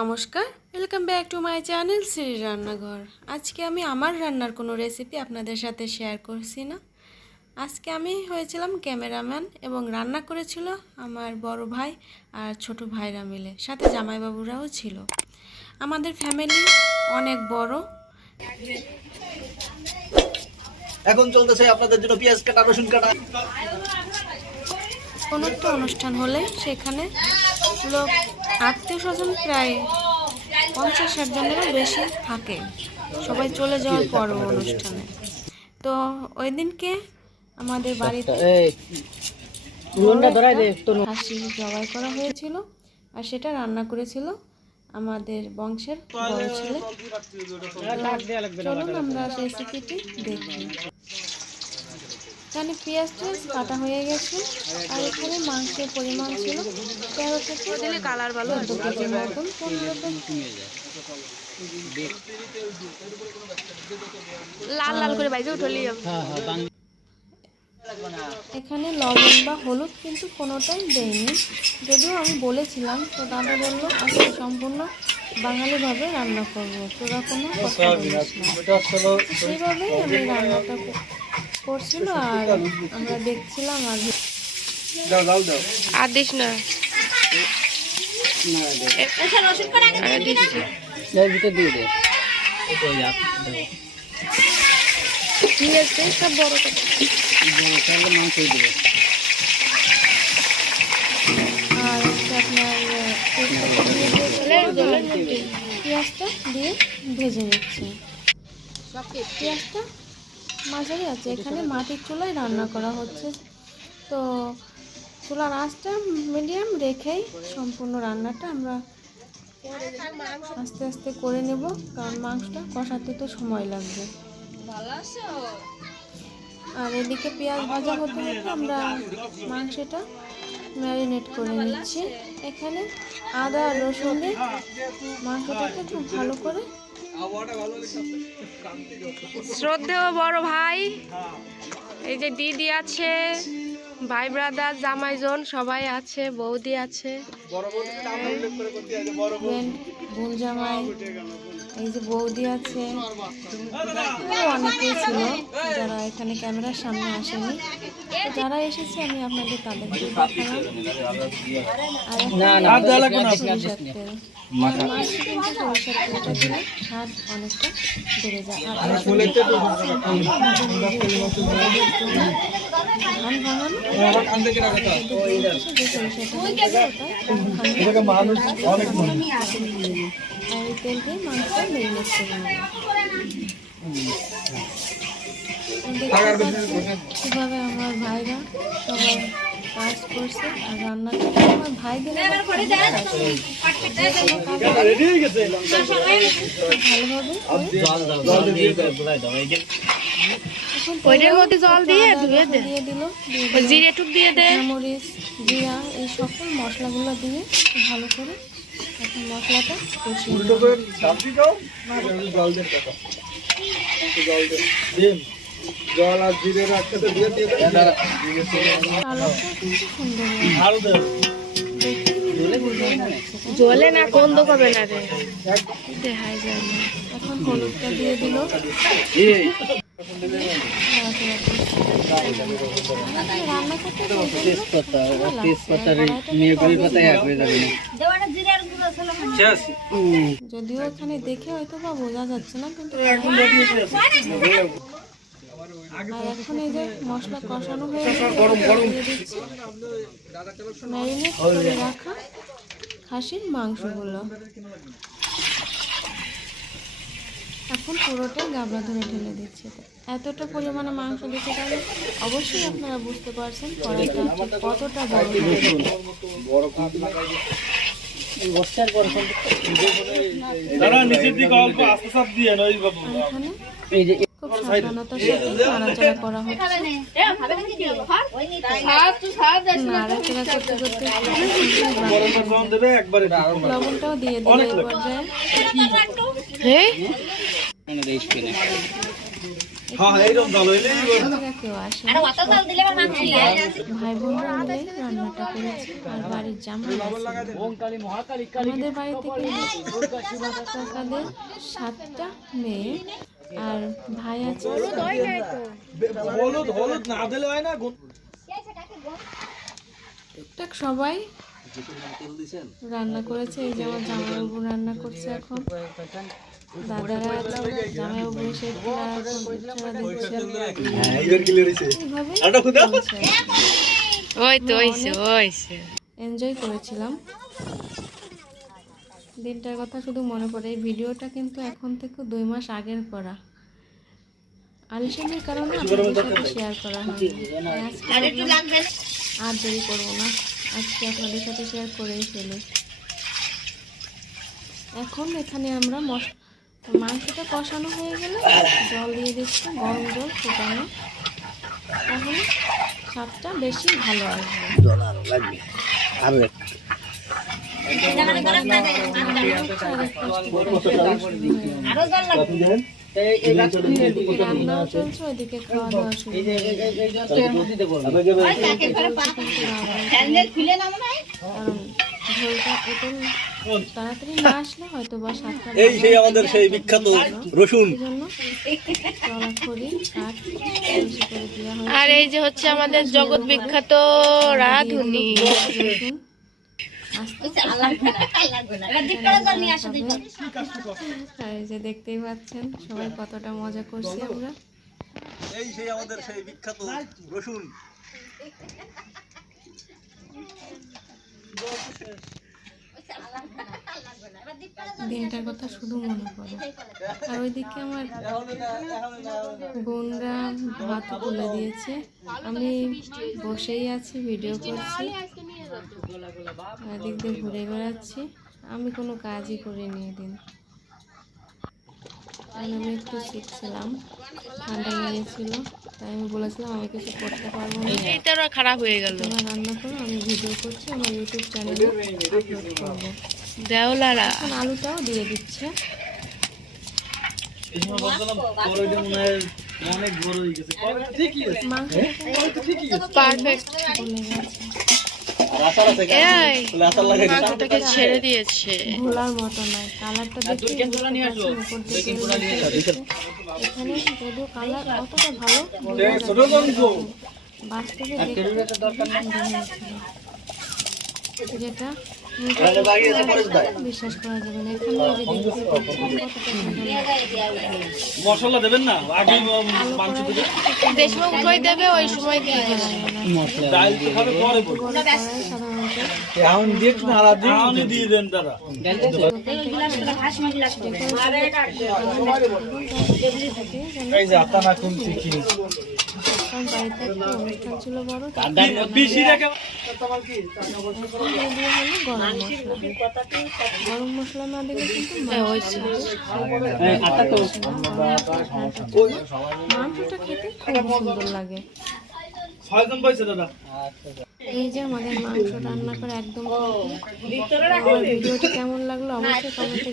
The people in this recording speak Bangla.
নমস্কার welcome back to my channel Shri Rannaghor আজকে আমি আমার রান্নার কোনো রেসিপি আপনাদের সাথে শেয়ার করছি না। আজকে আমি হয়েছিলাম ক্যামেরাম্যান এবং রান্না করেছিল আমার বড় ভাই আর ছোট ভাইরা মিলে সাথে জামাইবাবুরাও ছিল। আমাদের ফ্যামিলি অনেক বড়। এখন চলতেছে আপনাদের জন্য পেঁয়াজ কাটা রসুন কাটা। কোনো একটা অনুষ্ঠান হলে সেখানে লোক আত্মীয় স্বজন প্রায় পঞ্চাশ ষাট জনেরও বেশি থাকে। সবাই চলে যাওয়ার পর অনুষ্ঠানে। তো ওই দিনকে আমাদের বাড়িতে হাসি জবাই করা হয়েছিল আর সেটা রান্না করেছিল আমাদের বংশের বড় ছেলে। চলুন আমরা রেসিপিটি দেখি। এখানে পেঁয়াজ টেয়াজ কাটা হয়ে গেছে। আর এখানে মাংসের পরিমাণ ছিল তেরো থেকে কালার ভালো চোদ্দ কেজির মতন। পনেরো লাল লাল করে বাইজে উঠলি। এখানে লবণ বা হলুদ কিন্তু কোনোটাই দেয়নি যদিও আমি বলেছিলাম তো দাদা বলল আজকে সম্পূর্ণ বাঙালিভাবে রান্না করব। তোরা কোনো কথা বলিস না। সেইভাবেই আমি রান্নাটা কর- করছিল আর আমরা দেখছিলাম আর আর দিস না। কি আছে সব বড় কথা। আর আপনার পেঁয়াজটা দিয়ে ভেজে নিচ্ছি। পেঁয়াজটা মাঝারি আছে, এখানে মাটির চুলায় রান্না করা হচ্ছে। তো চুলার আঁচটা মিডিয়াম রেখেই সম্পূর্ণ রান্নাটা আমরা আস্তে আস্তে করে নেব, কারণ মাংসটা কষাতে তো সময় লাগবে। আর এদিকে পেঁয়াজ ভাজা হতে হতে আমরা মাংসটা ম্যারিনেট করে নিচ্ছি। এখানে আদা রসুন মাংসটাকে খুব ভালো করে শ্রদ্ধেয় বড় ভাই এই যে দিদি আছে ভাই ব্রাদার জামাইজন সবাই আছে বৌদি আছে। ভুল জামাই। এই যে বৌদি আছে। অনেকেই ছিল যারা এখানে ক্যামেরার সামনে আসেনি। তো যারা এসেছে আমি আপনাদের তাদেরকে স্বাদ অনেকটা বেড়ে যায়। কীভাবে আমার ভাইরা সবাই কাজ করছে আর রান্না আমার ভাই দিলে ভালোভাবে ওইটার মধ্যে জল দিয়ে ধুয়ে দে। দিয়ে দিল জিরে টুক দিয়ে দে। মরিচ জিরা এই সকল মশলাগুলো দিয়ে খুব ভালো করে এখন মশলাটা কষিয়ে নেব। জল আর জিরের একসাথে দিয়ে দিয়ে? জলে না কন্দ কবে না রে। দেখাই যায় না। এখন হলুদটা দিয়ে দিল। যদিও এখানে দেখে হয়তো বা বোঝা যাচ্ছে না কিন্তু আর এখন এই যে মশলা কষানো হয়ে গেছে, ম্যারিনেট করে রাখা খাসির মাংসগুলো। এখন পুরোটাই গাবলা ধরে ঢেলে দিচ্ছে। এতটা পরিমাণে মাংস দিতে পারলে অবশ্যই আপনারা বুঝতে পারছেন কড়াইটা কতটা বড় খুব সাবধানতার সাথে নাড়াচাড়া করা হচ্ছে। লবণটাও দিয়ে দিলে পর্যায়ে হ্যাঁ হ্যাঁ ভাই বোনরা মিলে রান্নাটা করেছে আর বাড়ির আমাদের বাড়ি থেকে কাকাদের সাতটা মেয়ে আর ভাই আছে হলুদ হলুদ না দিলে হয় না টুকটাক সবাই রান্না করেছে এই যে আমার জামাইবাবু রান্না করছে এখন। এনজয় করেছিলাম। দিনটার কথা শুধু মনে পড়ে এই ভিডিওটা কিন্তু এখন থেকে দুই মাস আগের করা। আলিশানের কারণে আপনাদের সাথে শেয়ার করা তাই আজকে ভাবলাম আর দেরি করব না। আজকে আপনাদের সাথে শেয়ার করেই ফেলি। এখন এখানে আমরা মশ মাংসটা কষানো হয়ে গেলে জল দিয়ে দিচ্ছি গরম জল ফুটানো তাহলে স্বাদটা বেশি ভালো আসবে রান্নাও চলছে ওইদিকে খাওয়া দাওয়া শুরু কারণ ঝোলটা এত তাড়াতাড়ি না আসলে হয়তো বা সাতটা এই সেই আমাদের সেই বিখ্যাত রসুন। হয় আর এই যে হচ্ছে আমাদের জগৎ বিখ্যাত রাধুনি। রসুন এই যে দেখতেই পাচ্ছেন সবাই কতটা মজা করছি আমরা। এই সেই আমাদের সেই বিখ্যাত রসুন। দিনটার কথা শুধু মনে পড়ে। আর ওইদিকে আমার বোনরা ভাত তুলে দিয়েছে। আমি বসেই আছি, ভিডিও করছি। এদিক দিয়ে ঘুরে বেড়াচ্ছি। আমি কোনো কাজই করিনি কারণ আমি একটু শিখছিলাম ঠান্ডা লেগেছিল। তাই আমি বলেছিলাম আমি কিছু করতে পারব না। এইটা আরও খারাপ হয়ে গেল। রান্না করো আমি ভিডিও করছি আমার ইউটিউব চ্যানেলে আপলোড করব। দেওলারা। এখন আলুটাও দিয়ে দিচ্ছে। অনেক বড় হয়ে গেছে। ঠিকই আছে ঠিকই পারফেক্ট বলে গেছে। ছেড়ে দিয়েছে। ভোলার মতো নয় কালারটা দেখে বুঝতে পারছেন উপর থেকে এসেছে। এখানে যদিও কালার অতটা ভালো বাস দেখতে হচ্ছিল। যেটা বিশ্বাস করা যাবে না এখানে। মশলা দেবেন না? আগে মাংস দেবে যে সময় দেবে ওই সময় দিয়ে দেবে। ডাল তো খাবে পরে বলব বড় কড়াই সাধারণত এখন দিয়ে নাড়া দিয়ে দেন দাদা এই যে আতানা কোন চিকি কারণ বাড়িতে একটা অনুষ্ঠান ছিল বড় গরম মশলা গরম মশলা না দিলে কিন্তু মাংসটা খেতে খুব সুন্দর লাগে। ছয়জন পাইছে দাদা। এই যে আমাদের মাংস রান্না করে একদম ভিডিওটি কেমন লাগল অবশ্যই কমেন্টে